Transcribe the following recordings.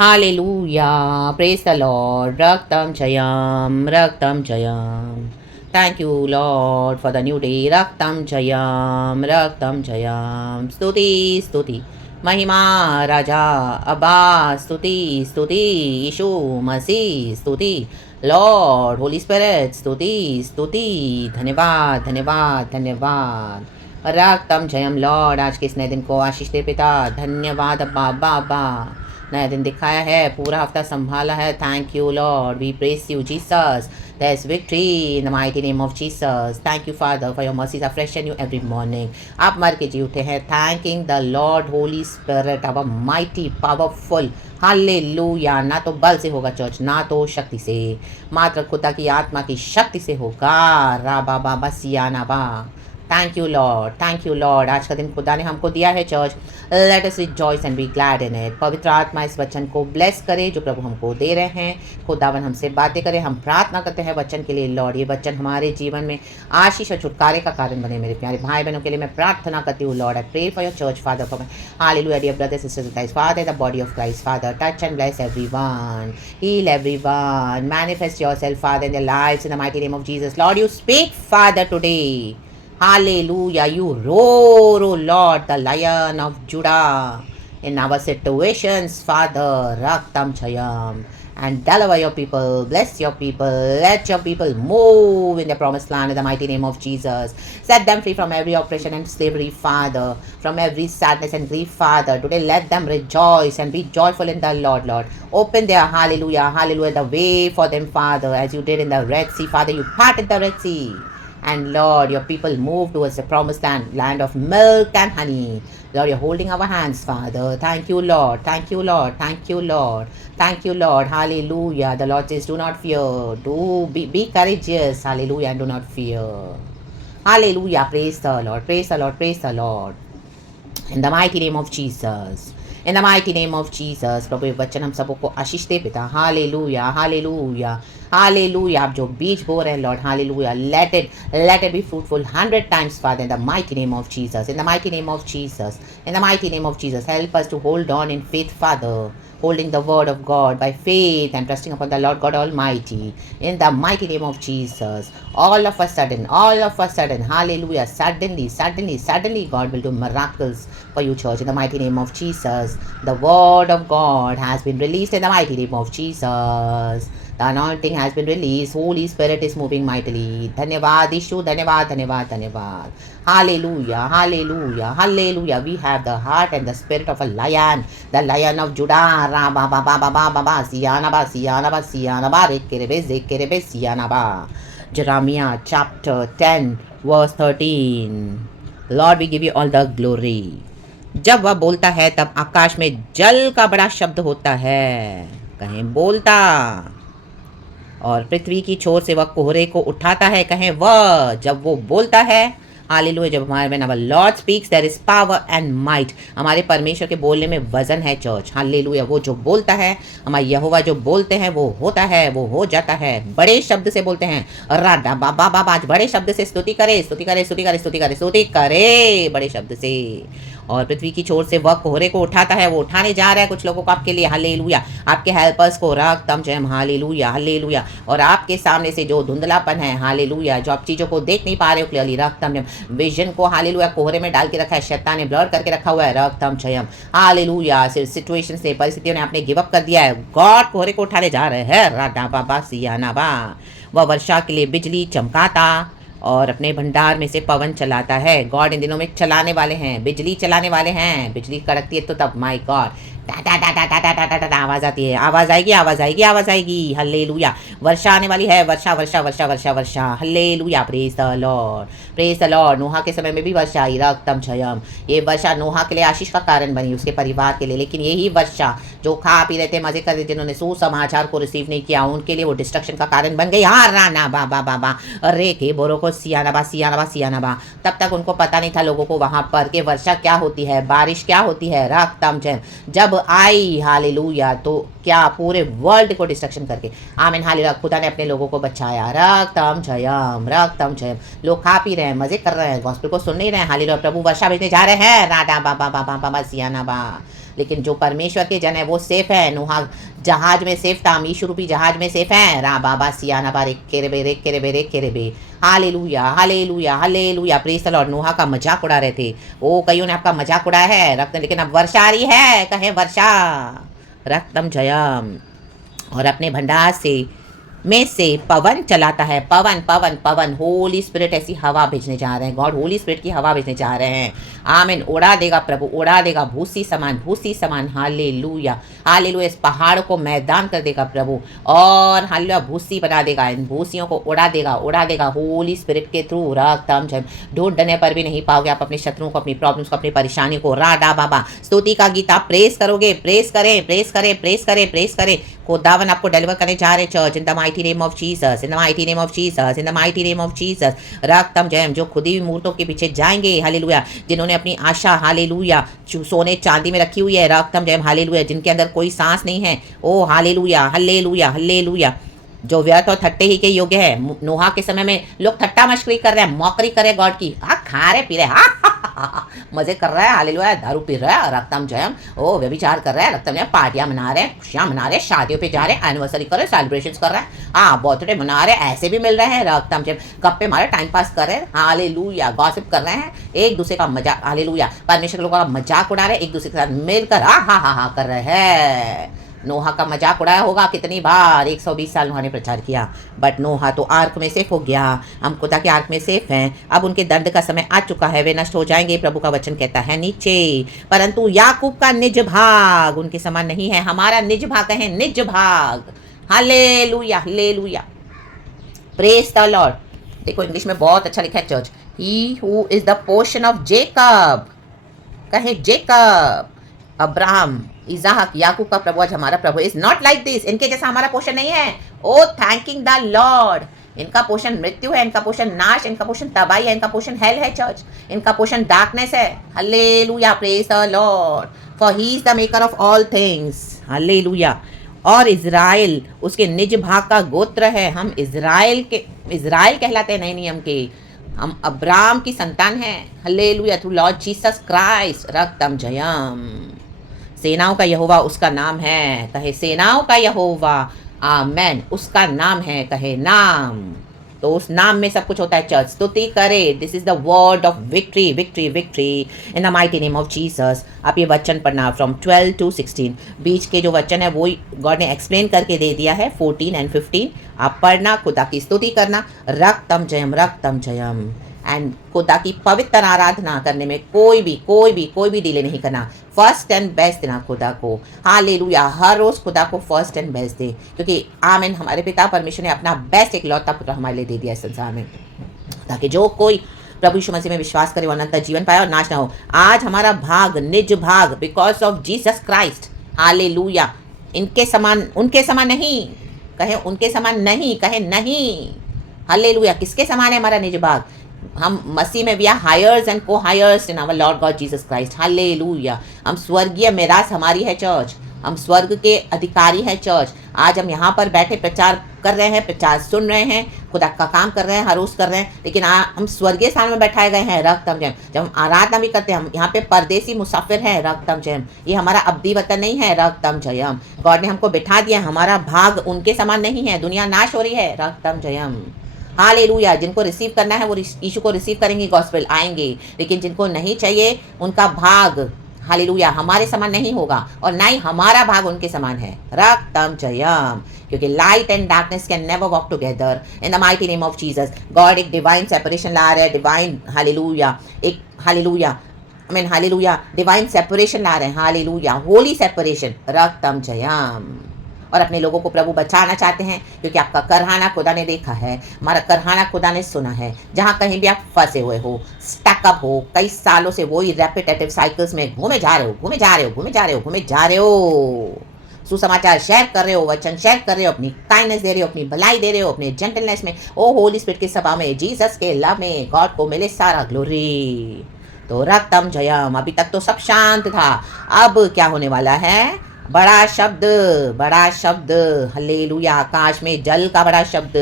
Hallelujah. Praise the Lord. Raktam Chayam. Raktam Chayam. Thank you, Lord, for the new day. Raktam Chayam. Raktam Chayam. Stuti. Stuti. Mahima Raja Abba. Stuti. Stuti. Ishu Masi. Stuti. Lord, Holy Spirit. Stuti. Stuti. धन्यवाद धन्यवाद धन्यवाद रागतम Jayam Lord. आज के इस नए दिन को आशीष दे पिता। धन्यवाद अब्बा अब्बा अब्बा। नया दिन दिखाया है, पूरा हफ्ता संभाला है। Thank you Lord, we praise you Jesus. There is victory in the mighty name of Jesus. Thank you, Father, for your mercies are fresh and new every morning. आप मर के जी उठे हैं। Thanking the Lord, Holy Spirit, our mighty, powerful. Hallelujah. ना तो बल से होगा चर्च, ना तो शक्ति से, मात्र खुदा की आत्मा की शक्ति से होगा। रा बाबा बसियाना बा। Thank you Lord, thank you Lord. आज का दिन खुदा ने हमको दिया है church. Let us rejoice and be glad in it. पवित्र आत्मा इस वचन को ब्लेस करे जो प्रभु हमको दे रहे हैं। खुदावन हमसे बातें करे। हम प्रार्थना करते हैं वचन के लिए लॉर्ड, ये वचन हमारे जीवन में आशीष और छुटकारे का कारण बने। मेरे प्यारे भाई बहनों के लिए मैं प्रार्थना करती हूँ Lord. I pray for your church Father, for hallelujah dear brothers sisters in Christ Father, the body of Christ Father. Touch and bless everyone, heal everyone, manifest yourself Father in their lives in the mighty name of Jesus. Lord you speak Father today. Hallelujah. You roar, O Lord, the Lion of Judah. In our situations, Father, Raktam Chayam. And deliver your people, bless your people, let your people move in the promised land in the mighty name of Jesus. Set them free from every oppression and slavery, Father, from every sadness and grief, Father. Today let them rejoice and be joyful in the Lord, Lord. Open their hallelujah, hallelujah, the way for them, Father, as you did in the Red Sea, Father. You parted the Red Sea. And Lord, your people move towards the promised land, land of milk and honey. Lord, you're holding our hands, Father. Thank you, Lord. Thank you, Lord. Thank you, Lord. Thank you, Lord. Hallelujah. The Lord says, do not fear. Be courageous. Hallelujah. And do not fear. Hallelujah. Praise the Lord. Praise the Lord. Praise the Lord. In the mighty name of Jesus. In the mighty name of Jesus. प्रभु ये वचन हम सबको आशीष दे पिता। Hallelujah hallelujah hallelujah. आप जो बीज बो रहे हैं Lord, hallelujah, let it be fruitful 100 times, Father, in the mighty name of Jesus. In the mighty name of Jesus. In the mighty name of Jesus. Help us to hold on in faith, Father, holding the word of God by faith and trusting upon the Lord God Almighty. In the mighty name of Jesus. All of a sudden, hallelujah, suddenly, God will do miracles for you, church, in the mighty name of Jesus. The word of God has been released in the mighty name of Jesus. The anointing has been released. Holy Spirit is moving mightily. धन्यवाद यीशु, धन्यवाद धन्यवाद धन्यवाद। Hallelujah, hallelujah, hallelujah. We have the heart and the spirit of a lion, the Lion of Judah. Ra ba ba ba ba ba ba ba, siana ba siana ba siana ba, rekerebe siana ba. Jeremiah chapter 10 verse 13. Lord, we give you all the glory. जब वह बोलता है तब आकाश में जल का बड़ा शब्द होता है। कहें बोलता, और पृथ्वी की छोर से वह कोहरे को उठाता है। कहें वह, जब वो बोलता है, हालेलुया, जब हमारे when our Lord speaks there is power and might. हमारे परमेश्वर के बोलने में वजन है चर्च। हालेलुया, वो जो बोलता है, हमारे यहोवा जो बोलते हैं वो होता है, वो हो जाता है। बड़े शब्द से बोलते हैं। राधा बाबा बाबा, आज बड़े शब्द से स्तुति करे, स्तुति करे, स्तुति करे, स्तुति करे, स्तुति करे बड़े शब्द से। और पृथ्वी की छोर से वह कोहरे को उठाता है। वो उठाने जा रहा है कुछ लोगों को आपके लिए। हालेलुया, आपके हेल्पर्स को रक्तम जयम। Hallelujah hallelujah. और आपके सामने से जो धुंधलापन है, हालेलुया, जो आप चीज़ों को देख नहीं पा रहे हो क्लियरली, रक्तम जयम। विजन को हालेलुया कोहरे में डाल के रखा है, शैतान ने ब्लर करके रखा हुआ है, रक्तम जयम। हालेलुया, सिचुएशन से, परिस्थितियों ने आपने गिव अप कर दिया है, गॉड कोहरे को उठाने जा रहे हैं। राडा बाबा सियाना बा। वह वर्षा के लिए बिजली चमकाता और अपने भंडार में से पवन चलाता है। गॉड इन दिनों में चलाने वाले हैं, बिजली चलाने वाले हैं। बिजली कड़कती है तो तब माय गॉड टा टा टा टा टा टा टा टा टा आवाज़ आती है। आवाज़ आएगी, आवाज़ आएगी, आवाज़ आएगी। हल्लेलुया, वर्षा आने वाली है। वर्षा वर्षा वर्षा वर्षा वर्षा। Hallelujah, praise the lord, praise the lord. Noah के समय में भी वर्षा आई, रक्तम छयम। ये वर्षा नोहा के लिए आशीष का कारण बनी, उसके परिवार के लिए। लेकिन यही वर्षा जो खा पी रहे थे, मजे कर रहे थे, जिन्होंने सुसमाचार को रिसीव नहीं किया, उनके लिए वो डिस्ट्रक्शन का कारण बन गई। हाँ राना बाबा बाबा अरे के बोरो को सियाना बा सियाना बा सियाना बा। तब तक उनको पता नहीं था लोगों को वहाँ पर कि वर्षा क्या होती है, बारिश क्या होती है, रक्तम छयम। जब आई हालेलुया तो क्या पूरे वर्ल्ड को डिस्ट्रक्शन करके। आमीन हालेलुया। खुदा ने अपने लोगों को बचाया। रक्तम जयम रक्तम जयम। लोग खा पी रहे हैं, मजे कर रहे हैं, गॉस्पेल को सुन नहीं रहे हैं। हालेलुया। प्रभु वर्षा भेजने जा रहे हैं। राडा बाबा बाबा बाबा सियाना बा। लेकिन जो परमेश्वर के जन है वो सेफ है। नूहा जहाज में सेफ था, मीशु रूपी जहाज में सेफ है। रा बाबा सियाना बा रे केरे बे। Hallelujah hallelujah hallelujah. Praise the lord. नूहा का मजाक उड़ा रहे थे। ओ कईयों ने आपका मजाक उड़ाया है रक्त, लेकिन अब वर्षा आ रही है। कहे वर्षा रक्तम जयम। और अपने भंडार में से पवन चलाता है। पवन पवन पवन। होली स्पिरिट ऐसी हवा भेजने जा रहे हैं। गॉड होली स्पिरिट की हवा भेजने जा रहे हैं। आमीन। उड़ा देगा प्रभु, उड़ा देगा भूसी समान। Hallelujah hallelujah. इस पहाड़ को मैदान कर देगा प्रभु, और हालेलुया भूसी बना देगा। इन भूसियों को उड़ा देगा होली स्पिरिट के थ्रू। रक्तम जयम। ढूंढने पर भी नहीं पाओगे आप अपने शत्रुओं को, अपनी प्रॉब्लम्स को, अपनी परेशानी को। राडा बाबा। स्तुति का गीत आप प्रेस करोगे। प्रेस करें। खुदावन आपको डिलीवर करने जा रहे church. In the mighty name of Jesus, in the mighty name of Jesus, in the mighty name of Jesus. रक्तम जयम। जो खुदी हुई मूर्तों के पीछे जाएंगे, हालेलुया, जिन्होंने अपनी आशा हालेलुया सोने चांदी में रखी हुई है, रक्तम जयम हालेलुया, जिनके अंदर कोई सांस नहीं है, ओ हालेलुया हल्लेलुया हल्लेलुया, जो व्यर्थ और थट्टे ही के योग्य है। नोहा के समय में लोग थट्टा मश्करी कर रहे हैं, मौकरी करे गॉड की। खा रहे पी रहे, मजे कर रहा है, हालेलुया, दारू पी रहा है, रक्तम जयम, ओ व्यभिचार कर रहा है, रक्तम जयम, पार्टियां मना रहे हैं, खुशियां मना रहे हैं, शादियों पे जा रहे हैं, एनिवर्सरी कर रहे हैं, सेलिब्रेशन कर रहे हैं, बर्थडे मना रहे हैं, ऐसे भी मिल रहे हैं, रक्तम जयम, गप्पे मारे, टाइम पास कर रहे हैं, हालेलुया, गॉसिप कर रहे हैं, एक दूसरे का मजाक, हालेलुया, परमेश्वर के लोगों का मजाक उड़ा रहे हैं, एक दूसरे के साथ मिलकर हा कर रहे हैं। नोहा का मजाक उड़ाया होगा कितनी बार, 120 साल नोहा ने प्रचार किया, बट नोहा तो आर्क में सेफ हो गया। हम खुदा के आर्क में सेफ हैं। अब उनके दर्द का समय आ चुका है, वे नष्ट हो जाएंगे, प्रभु का वचन कहता है नीचे। परंतु याकूब का निज भाग उनके समान नहीं है। हमारा निज भाग है, निज भाग। Hallelujah hallelujah, praise the Lord. देखो इंग्लिश में बहुत अच्छा लिखा है church, he who is the portion of Jacob, कहे जेकब, अब्राहम, इज़ाहक, याकूब का प्रभु आज हमारा प्रभु इज नॉट लाइक दिस। इनके जैसा हमारा पोषण नहीं है। ओ थैंकिंग द लॉर्ड। इनका पोषण मृत्यु है, इनका पोषण नाश, इनका पोषण तबाही है, इनका पोषण हेल है चर्च, इनका पोषण डार्कनेस है। Hallelujah, praise the Lord, for he is the maker of all things. Hallelujah. और इज़राइल उसके निज भाग का गोत्र है। हम इज़राइल कहलाते हैं नए नियम के। हम अब्राहम की संतान हैं। Hallelujah, through lord Jesus Christ. रक्तम जयम। सेनाओं का यहोवा उसका नाम है, कहे सेनाओं का यहोवा, आमेन, उसका नाम है, कहे नाम। तो उस नाम में सब कुछ होता है चर्च। स्तुति करे। This is the word of victory, victory, victory in the mighty name of Jesus. आप ये वचन पढ़ना फ्रॉम 12 to 16। बीच के जो वचन है वो गॉड ने एक्सप्लेन करके दे दिया है, 14 and 15। आप पढ़ना, खुदा की स्तुति करना, रक्तम जयम, एंड खुदा की पवित्र आराधना करने में कोई भी डिले नहीं करना। फर्स्ट एंड बेस्ट देना खुदा को। हालेलुया, हर रोज खुदा को फर्स्ट एंड बेस्ट दे, क्योंकि आमीन, हमारे पिता परमेश्वर ने अपना बेस्ट एक लौता पुत्र हमारे लिए दे दिया इस संसार में, ताकि जो कोई प्रभु यीशु मसीह में विश्वास करे वो अनंत जीवन पाए और नाश ना हो। आज हमारा भाग, निज भाग, because of Jesus Christ. Hallelujah. उनके समान नहीं, कहे उनके समान नहीं, कहे नहीं। हालेलुया। किसके समान है हमारा निज भाग? हम मसीह में, we are heirs and coheirs in our Lord God Jesus Christ. Hallelujah. हम स्वर्गीय मिरास हमारी है चर्च, हम स्वर्ग के अधिकारी हैं चर्च। आज हम यहाँ पर बैठे प्रचार कर रहे हैं, प्रचार सुन रहे हैं, खुदा का काम कर रहे हैं, हर रोज कर रहे हैं, लेकिन हम स्वर्गीय स्थान में बैठाए गए हैं। रक्तम जयम। जब हम आराधना भी करते हैं, हम यहाँ पे परदेसी मुसाफिर हैं। रक्तम जयम। ये हमारा अब्दी वतन नहीं है। रक्तम जयम। गॉड ने हमको बिठा दिया, हमारा भाग उनके समान नहीं है। दुनिया नाश हो रही है। रक्तम जयम। हालेलुया। जिनको रिसीव करना है वो यीशु को रिसीव करेंगे, गॉस्पेल आएंगे, लेकिन जिनको नहीं चाहिए उनका भाग, हालेलुया, हमारे समान नहीं होगा, और ना ही हमारा भाग उनके समान है। रक्तम जयम। क्योंकि light and darkness can never walk together in the mighty name of Jesus. God एक डिवाइन सेपरेशन ला रहे हैं, डिवाइन, हालेलुया, एक hallelujah, I mean hallelujah, divine separation ला रहे हैं। Hallelujah, holy separation. रक्तम जयम। और अपने लोगों को प्रभु बचाना चाहते हैं, क्योंकि आपका करहाना खुदा ने देखा है, हमारा करहाना खुदा ने सुना है। जहाँ कहीं भी आप फंसे हुए हो, स्टकअप हो, कई सालों से वही रेपिटेटिव साइकिल्स में घूमे जा रहे हो, सुसमाचार शेयर कर रहे हो, वचन शेयर कर रहे हो, अपनी काइंडनेस दे रहे हो, अपनी भलाई दे रहे हो, अपने जेंटलनेस में, ओ होली स्पिरिट की सभा में, जीसस के लव में, गॉड को मिले सारा ग्लोरी। तो रक्तम जयम। अभी तक तो सब शांत था, अब क्या होने वाला है? बड़ा शब्द, हल्लेलुया। आकाश में जल का बड़ा शब्द,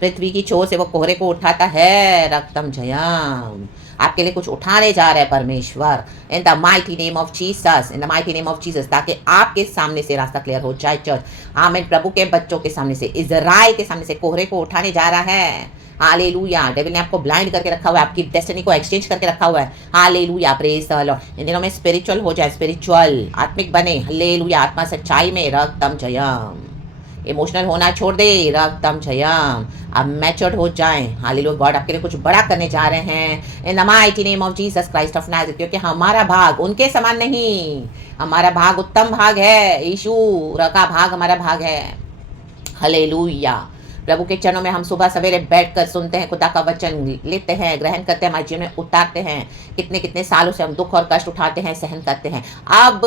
पृथ्वी की छोर से वो कोहरे को उठाता है। रक्तम जयम, आपके लिए कुछ उठाने जा रहे हैं परमेश्वर। इन the mighty name of Jesus, in the mighty name of Jesus, ताकि आपके सामने से रास्ता क्लियर हो जाए। चर्च, आमीन। प्रभु के बच्चों के सामने से, इजराइल के सामने से कोहरे को उठाने जा रहा है। हालेलुया। डेविल ने आपको ब्लाइंड करके रखा हुआ है, आपकी डेस्टिनी को एक्सचेंज करके रखा हुआ है। Hallelujah, praise the lord. इन दिनों में स्पिरिचुअल हो जाए, स्पिरिचुअल, आत्मिक बने। हालेलुया, आत्मा सच्चाई में। रक्तम जयम, इमोशनल होना छोड़ दे। रक्तम जयम, अब मैच्योर्ड हो जाएं। हालेलुया, गॉड आपके लिए कुछ बड़ा करने जा रहे हैं इन the mighty name of Jesus Christ of Nazareth. क्योंकि हमारा भाग उनके समान नहीं, हमारा भाग उत्तम भाग है। यीशु का भाग हमारा भाग है। हालेलुया। प्रभु के चरणों में हम सुबह सवेरे बैठकर सुनते हैं, खुदा का वचन लेते हैं, ग्रहण करते हैं, हमारे जीवन में उतारते हैं। कितने कितने सालों से हम दुख और कष्ट उठाते हैं, सहन करते हैं। अब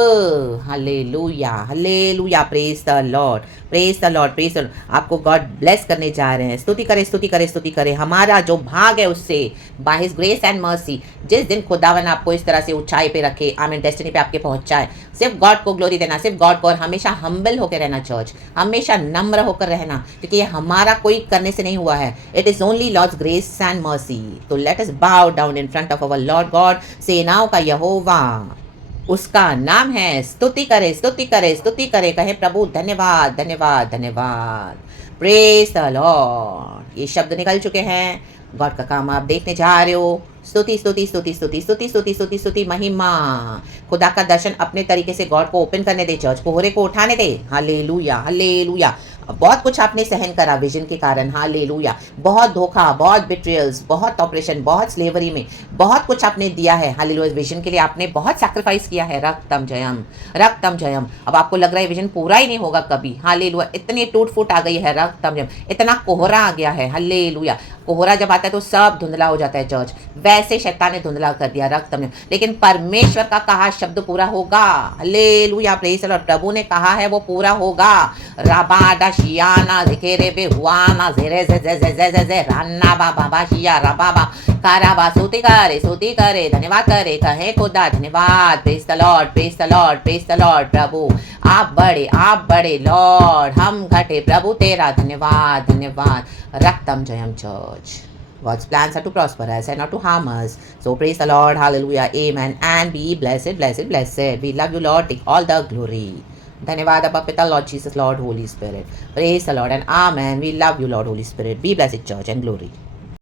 hallelujah, hallelujah, praise the lord, praise the lord, praise the Lord. आपको गॉड ब्लेस करने जा रहे हैं। स्तुति करे, स्तुति करे, स्तुति करे। हमारा जो भाग है उससे, by his grace and mercy, जिस दिन खुदावन आपको इस तरह से ऊंचाई पे रखे, आमीन, डेस्टिनी पे आपके पहुंचाए, सिर्फ गॉड को ग्लोरी देना, सिर्फ गॉड को, और हमेशा हम्बल होकर रहना। चर्च, हमेशा नम्र होकर रहना, क्योंकि ये हमारा कोई करने से नहीं हुआ है। It is only lord's grace and mercy. तो let us bow down in front of our lord God, सेनाओं का यहोवा, उसका नाम है। स्तुति करे, स्तुति करे, स्तुति करे। कहे प्रभु धन्यवाद, धन्यवाद, धन्यवाद। Praise the Lord. ये शब्द निकल चुके हैं, गॉड का काम आप देखने जा रहे हो। स्तुति, स्तुति, स्तुति, स्तुति, स्तुति, स्तुति, स्तुति, स्तुति, महिमा। खुदा का दर्शन अपने तरीके से गॉड को ओपन करने दे, चर्च कोहरे को उठाने दे। Hallelujah, hallelujah. बहुत कुछ आपने सहन करा विजन के कारण। हालेलुया। बहुत धोखा, बहुत बिट्रियल्स, बहुत ऑपरेशन, बहुत स्लेवरी में बहुत कुछ आपने दिया है। हालेलुया, विजन के लिए आपने बहुत सैक्रिफाइस किया है। रक्तम जयम, रक्तम जयम। अब आपको लग रहा है विजन पूरा ही नहीं होगा कभी। हालेलुया, इतनी टूट फूट आ गई है। रक्तम जयम, इतना कोहरा आ गया है। हालेलुया, कोहरा जब आता है तो सब धुंधला हो जाता है। चर्च, वैसे शैतान ने धुंधला कर दिया। रक्तम जयम, लेकिन परमेश्वर का कहा शब्द पूरा होगा। Hallelujah, praise the lord. प्रभु ने कहा है वो पूरा होगा। राबाडा शियाना ज़िकेरे बे हुआना ज़ेरे ज़े ज़े ज़े ज़े ज़े ज़े रान्ना बाबा बाशिया रबाबा काराबा। स्तुति करे, धन्यवाद करे। कहे खुदा धन्यवाद। Praise the lord, praise the lord, praise the lord. प्रभु आप बड़े लॉर्ड, हम घटे, प्रभु तेरा धन्यवाद, धन्यवाद। रक्तम जयम। Church, God's plans are to prosper us and not to harm us. So praise the Lord. Hallelujah. Amen. And be blessed, blessed, blessed. We love you, Lord. Take all the glory. धन्यवाद अब्बा पिता, Lord Jesus, Lord Holy Spirit. Praise the Lord and Amen. We love you, Lord Holy Spirit. Be blessed, church, and glory.